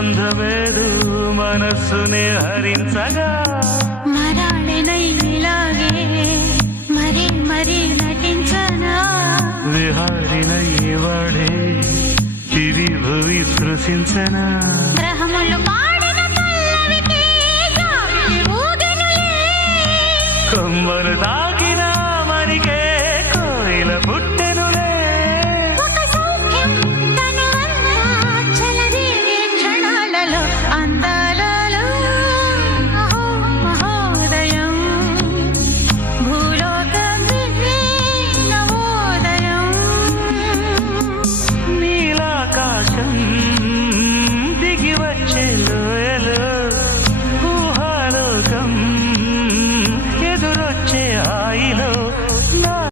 అందమేదు మనస్సునే హరించగా మరాళినైలాగే మరీ మరీ నటించనా విహారినై వాడే దివి భువి స్పృశించనా గ్రహములు పాడిన పల్లవికి జాబిలి ఊగెనులే కొమ్మలు దాకా